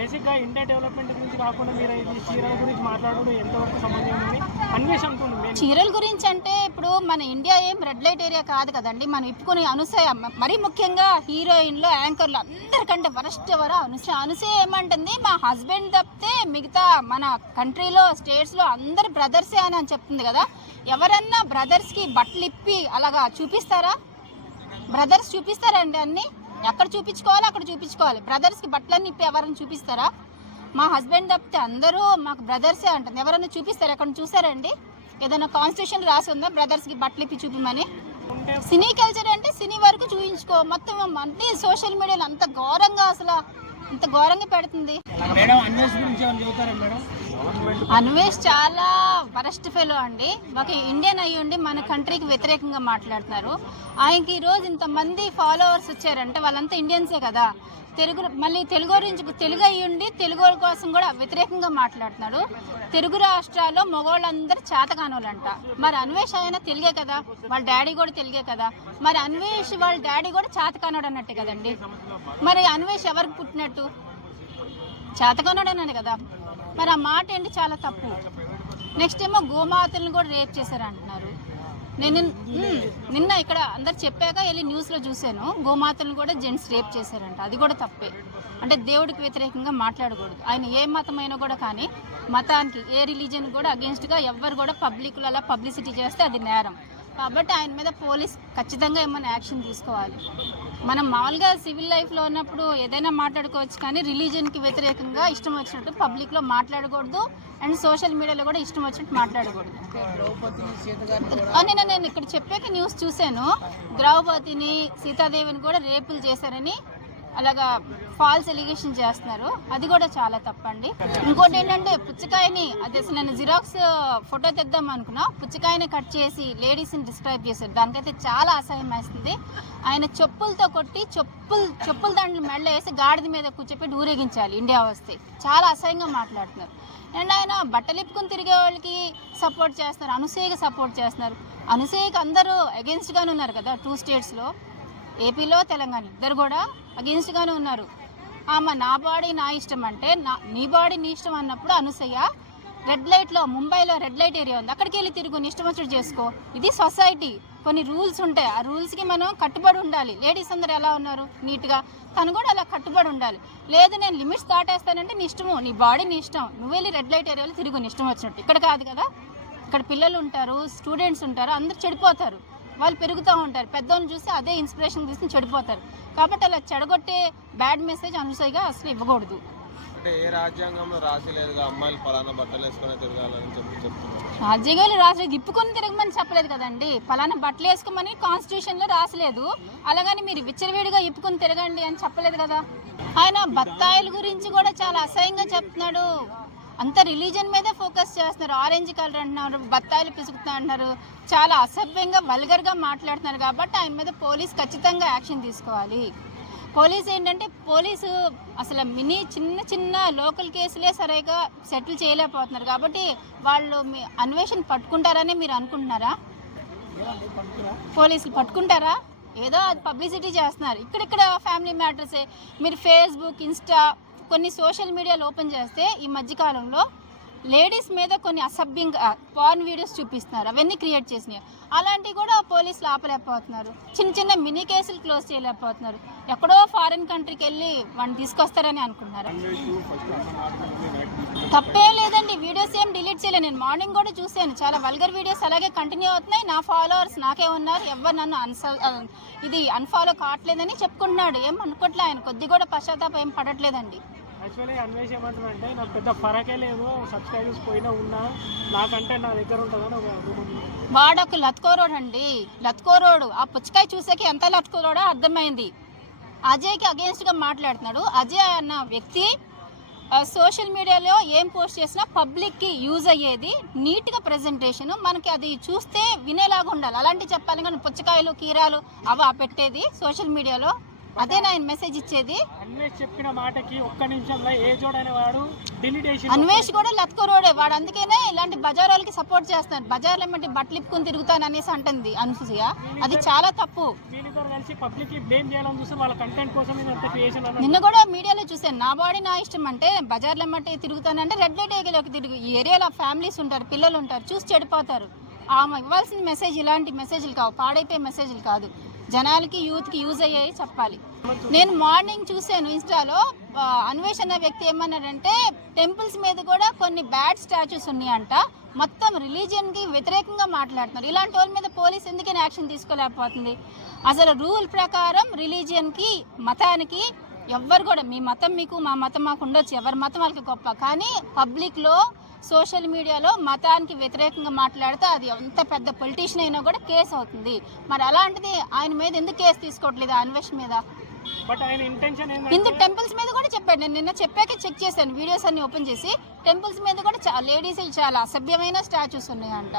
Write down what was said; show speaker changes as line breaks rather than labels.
బేసిక్గా India development గురించి కాకుండా మీరు ఈ చీరల గురించి మాట్లాడడం ఎంతవరకు సంబంధం ఉంది? అన్వేషణ
చీరల గురించి అంటే ఇప్పుడు మన ఇండియా ఏం రెడ్ లైట్ ఏరియా కాదు కదండి. మనం ఇప్పుకొని అనుసయ మరీ ముఖ్యంగా హీరోయిన్లు యాంకర్లు అందరికంటే వరస్ట్ ఎవరు? అనుసయ అనుసయ ఏమంటుంది? మా హస్బెండ్ తప్పితే మిగతా మన కంట్రీలో స్టేట్స్లో అందరు బ్రదర్సే అని అని చెప్తుంది కదా. ఎవరన్నా బ్రదర్స్కి బట్టలు ఇప్పి అలాగా చూపిస్తారా? బ్రదర్స్ చూపిస్తారండి అన్ని? ఎక్కడ చూపించుకోవాలి అక్కడ చూపించుకోవాలి. బ్రదర్స్కి బట్టలన్నీ ఇప్పి ఎవరైనా చూపిస్తారా? మా హస్బెండ్ తప్పితే అందరూ మాకు బ్రదర్సే అంటుంది. ఎవరైనా చూపిస్తారా? ఎక్కడ చూసారండి ఏదైనా కాన్స్టిట్యూషన్ రాసి ఉందా? బ్రదర్స్కి బట్టలు ఇప్పి చూపిమని సినీ కల్చర్ అంటే సినీ వరకు చూపించుకో మొత్తం అంటే సోషల్ మీడియాలో అంత ఘోరంగా అసలు. అంత ఘోరంగా పెడుతుంది. అన్వేష్ చాలా వరస్ట్ ఫెలో అండి. ఒక ఇండియన్ అయ్యి ఉండి మన కంట్రీకి వ్యతిరేకంగా మాట్లాడుతున్నారు. ఆయనకి ఈరోజు ఇంతమంది ఫాలోవర్స్ వచ్చారంటే వాళ్ళంతా ఇండియన్సే కదా. తెలుగు మళ్ళీ తెలుగు గురించి తెలుగు అయ్యి ఉండి తెలుగు కోసం కూడా వ్యతిరేకంగా మాట్లాడుతున్నాడు తెలుగు రాష్ట్రాల్లో మగవాళ్ళందరూ చేతకానోళ్ళంట మరి అన్వేష్ ఆయన తెలుగే కదా. వాళ్ళ డాడీ కూడా తెలుగే కదా. మరి అన్వేష్ వాళ్ళ డాడీ కూడా చేతకానోడు అన్నట్టే కదండి. మరి అన్వేష్ ఎవరికి పుట్టినట్టు? చేతకొనడనని కదా. మరి ఆ మాట ఏంటి? చాలా తప్పు. నెక్స్ట్ ఏమో గోమాతలను కూడా రేప్ చేశారు అంటున్నారు నేను నిన్న ఇక్కడ అందరు చెప్పాక వెళ్ళి న్యూస్లో చూశాను. గోమాతలను కూడా జెంట్స్ రేప్ చేశారంట. అది కూడా తప్పే. అంటే దేవుడికి వ్యతిరేకంగా మాట్లాడకూడదు. ఆయన ఏ మతమైనా కూడా కానీ మతానికి ఏ రిలీజన్ కూడా అగేన్స్ట్గా ఎవ్వరు కూడా పబ్లిక్లో అలా పబ్లిసిటీ చేస్తే అది నేరం. కాబట్టి ఆయన మీద పోలీస్ ఖచ్చితంగా ఏమైనా యాక్షన్ తీసుకోవాలి. మనం మామూలుగా సివిల్ లైఫ్లో ఉన్నప్పుడు ఏదైనా మాట్లాడుకోవచ్చు కానీ రిలీజన్కి వ్యతిరేకంగా ఇష్టం వచ్చినట్టు పబ్లిక్లో మాట్లాడకూడదు అండ్ సోషల్ మీడియాలో కూడా ఇష్టం వచ్చినట్టు మాట్లాడకూడదు. ఆ, నిన్న నేను ఇక్కడ చెప్పాక న్యూస్ చూశాను. ద్రౌపదిని సీతాదేవిని కూడా రేపులు చేశారని అలాగా ఫాల్స్ ఎలిగేషన్ చేస్తున్నారు. అది కూడా చాలా తప్పండి. ఇంకోటి ఏంటంటే పుచ్చకాయని అది అసలు నేను జిరాక్స్ ఫోటో తెద్దాం అనుకున్నా. పుచ్చకాయని కట్ చేసి లేడీస్ని డిస్క్రైబ్ చేశారు. దానికైతే చాలా అసహ్యం వేస్తుంది. ఆయన చెప్పులతో కొట్టి చెప్పులు చెప్పుల దండలు మెళ్ళ వేసి గాడిద మీద కూర్చోపెట్టి ఊరేగించాలి ఇండియా వస్తే. చాలా అసహ్యంగా మాట్లాడుతున్నారు. అండ్ ఆయన బట్టలిప్పుకుని తిరిగే వాళ్ళకి సపోర్ట్ చేస్తున్నారు. అనుసూయకి సపోర్ట్ చేస్తున్నారు. అనుసూయకి అందరూ అగెన్స్ట్గానే ఉన్నారు కదా టూ స్టేట్స్లో ఏపీలో తెలంగాణ. ఇద్దరు కూడా అగెన్స్ట్గానే ఉన్నారు. ఆమె నా బాడీ నా ఇష్టం అంటే నా నీ బాడీ నీ ఇష్టం అన్నప్పుడు అనుసయ్య రెడ్ లైట్లో ముంబైలో రెడ్ లైట్ ఏరియా ఉంది. అక్కడికి వెళ్ళి తిరుగు నీ ఇష్టం వచ్చినట్టు చేసుకో. ఇది సొసైటీ కొన్ని రూల్స్ ఉంటాయి. ఆ రూల్స్కి మనం కట్టుబడి ఉండాలి. లేడీస్ అందరు ఎలా ఉన్నారు? నీట్గా తను కూడా అలా కట్టుబడి ఉండాలి. లేదు నేను లిమిట్స్ దాటేస్తానంటే నీ ఇష్టము. నీ బాడీ నీ ఇష్టం. నువ్వు వెళ్ళి రెడ్ లైట్ ఏరియాలో తిరుగు నీ ఇష్టం వచ్చినట్టు. ఇక్కడ కాదు కదా. ఇక్కడ పిల్లలు ఉంటారు స్టూడెంట్స్ ఉంటారు అందరు చెడిపోతారు. వాళ్ళు పెరుగుతూ ఉంటారు. పెద్దోళ్ళని చూసి అదే ఇన్స్పిరేషన్ తీసుకుని చెడిపోతారు. కాబట్టి అలా చెడగొట్టే బ్యాడ్ మెసేజ్ అనసూయగా అసలు ఇవ్వకూడదు.
అంటే ఏ రాజ్యాంగంలో అమ్మాయిలు పలానా బట్టలు వేసుకొని తిరగాలని చెప్పి చెప్తున్నారు?
రాజ్యాంగంలో రాసలేదు ఇప్పుకొని తిరగమని చెప్పలేదు కదండి. పలానా బట్టలు వేసుకోమని కాన్స్టిట్యూషన్లో రాసలేదు అలాగని మీరు విచ్చలవిడిగా ఇప్పుకొని తిరగండి అని చెప్పలేదు కదా. ఆయన బత్తాయిల గురించి కూడా చాలా అసహ్యంగా చెప్తున్నాడు. అంత రిలీజన్ మీదే ఫోకస్ చేస్తున్నారు. ఆరెంజ్ కలర్ అంటున్నారు బత్తాయిలు పిసుకుతా అంటున్నారు. చాలా అసభ్యంగా వల్గర్గా మాట్లాడుతున్నారు కాబట్టి ఆయన మీద పోలీస్ ఖచ్చితంగా యాక్షన్ తీసుకోవాలి. పోలీస్ ఏంటంటే పోలీసు అసలు మినీ చిన్న చిన్న లోకల్ కేసులే సరిగా సెటిల్ చేయలేకపోతున్నారు కాబట్టి వాళ్ళు మీ అన్వేషణ పట్టుకుంటారని మీరు అనుకుంటున్నారా? పోలీసులు పట్టుకుంటారా? ఏదో అది పబ్లిసిటీ చేస్తున్నారు. ఇక్కడిక్కడ ఫ్యామిలీ మ్యాటర్సే. మీరు ఫేస్బుక్ ఇన్స్టా కొన్ని సోషల్ మీడియాలు ఓపెన్ చేస్తే ఈ మధ్యకాలంలో లేడీస్ మీద కొన్ని అసభ్యంగా పార్న్ వీడియోస్ చూపిస్తున్నారు. అవన్నీ క్రియేట్ చేసినాయి. అలాంటివి కూడా పోలీసులు ఆపలేకపోతున్నారు. చిన్న చిన్న మినీ కేసులు క్లోజ్ చేయలేకపోతున్నారు. ఎక్కడో ఫారిన్ కంట్రీకి వెళ్ళి వాడిని తీసుకొస్తారని అనుకున్నారు తప్పే లేదండి. వీడియోస్ ఏం డిలీట్ చేయలేదు నేను మార్నింగ్ కూడా చూశాను. చాలా వల్గర్ వీడియోస్ అలాగే కంటిన్యూ అవుతున్నాయి. నా ఫాలోవర్స్ నాకే ఉన్నారు. ఎవరు నన్ను అన్స ఇది అన్ఫాలో కావట్లేదని చెప్పుకుంటున్నాడు. ఏం అనుకోవట్లే ఆయన కొద్ది కూడా పశ్చాత్తాపం ఏం పడట్లేదండి.
యాక్చువల్లీ అన్వేష్ ఏమంటుందంటే నాకు పెద్ద ఫరకే లేదు సబ్స్క్రైబర్స్ పోయినా ఉన్నా నాకంటే నా దగ్గర ఉంటుందని ఒక
వాడు ఒక లత్కోరోడు అండి లత్కోరోడు. ఆ పుచ్చకాయ చూసాక ఎంత లత్కోరోడో అర్థమైంది. అజయ్కి అగేన్స్ట్గా మాట్లాడుతున్నాడు. అజయ్ అన్న వ్యక్తి సోషల్ మీడియాలో ఏం పోస్ట్ చేసినా పబ్లిక్కి యూజ్ అయ్యేది నీట్గా ప్రజెంటేషన్ మనకి అది చూస్తే వినేలాగా ఉండాలి. అలాంటి చెప్పాలి కానీ పుచ్చకాయలు కీరాలు అవి పెట్టేది సోషల్ మీడియాలో. అదే ఆయన మెసేజ్ ఇచ్చేది.
అన్వేష్ చెప్పిన మాటకి ఒక్క నిమిషంలో ఏ జోడైన వాడు డిలీట్ చేసి
అన్వేష్ కూడా లత్కోరోడే. వాడు అందుకనే ఇలాంటి బజార్ వాళ్ళకి సపోర్ట్ చేస్తున్నాడు బజార్లో ఏమంటే బట్టలు ఇప్పుకొని తిరుగుతాను అనేసి అంటుంది అనసూయ. అది చాలా తప్పు.
వీళ్ళిద్దరు కలిసి పబ్లిక్ బ్లేమ్ చేయాలని చూస్తే వాళ్ళ కంటెంట్ కోసం క్రియేషన్
నిన్న కూడా మీడియాలో చూసాను నా బాడీ నా ఇష్టం అంటే బజార్లో ఏమంటే తిరుగుతానంటే రెడ్ లైట్ ఏరియాలోకి తిరుగు ఈ ఏరియాలో ఫ్యామిలీస్ ఉంటారు పిల్లలు ఉంటారు చూసి చెడిపోతారు. ఆమె ఇవ్వాల్సిన మెసేజ్ ఇలాంటి మెసేజ్లు కావు. పాడైపోయే మెసేజ్లు కాదు. జనాలకి యూత్కి యూజ్ అయ్యాయి చెప్పాలి. నేను మార్నింగ్ చూశాను ఇన్స్టాలో అన్వేషణ వ్యక్తి ఏమన్నాడంటే టెంపుల్స్ మీద కూడా కొన్ని బ్యాడ్ స్టాచ్యూస్ ఉన్నాయంట. మొత్తం రిలీజియన్కి వ్యతిరేకంగా మాట్లాడుతున్నారు. ఇలాంటి వాళ్ళ మీద పోలీస్ ఎందుకని యాక్షన్ తీసుకోలేకపోతుంది? అసలు రూల్ ప్రకారం రిలీజియన్కి మతానికి ఎవ్వరు కూడా మీ మతం మీకు మా మతం మాకు ఉండొచ్చు. ఎవరి మతం వాళ్ళకి గొప్ప. కానీ పబ్లిక్లో సోషల్ మీడియాలో మతానికి వ్యతిరేకంగా మాట్లాడితే అది ఎంత పెద్ద పొలిటీషియన్ అయినా కూడా కేసు అవుతుంది. మరి అలాంటిది ఆయన మీద ఎందుకు కేసు తీసుకోవట్లేదు ఆ అన్వేష్ మీద?
బట్ ఆయన ఇంటెన్షన్
హిందూ టెంపుల్స్ మీద కూడా చెప్పాడు. నేను నిన్న చెప్పాక చెక్ చేశాను. వీడియోస్ అన్ని ఓపెన్ చేసి టెంపుల్స్ మీద కూడా లేడీస్ చాలా అసభ్యమైన స్టాచ్యూస్ ఉన్నాయంట.